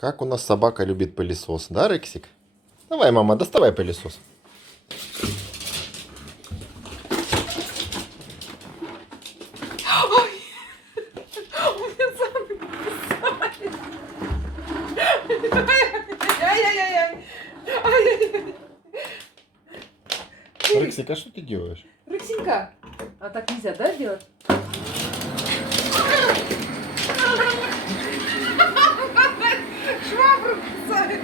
Как у нас собака любит пылесос, да, Рексик? Давай, мама, доставай пылесос. Ой, у меня самый Ай-яй-яй-яй. Ай-яй-яй. Рексик, а что ты делаешь? Рексенька. А так нельзя, да, делать? Швабру кусает.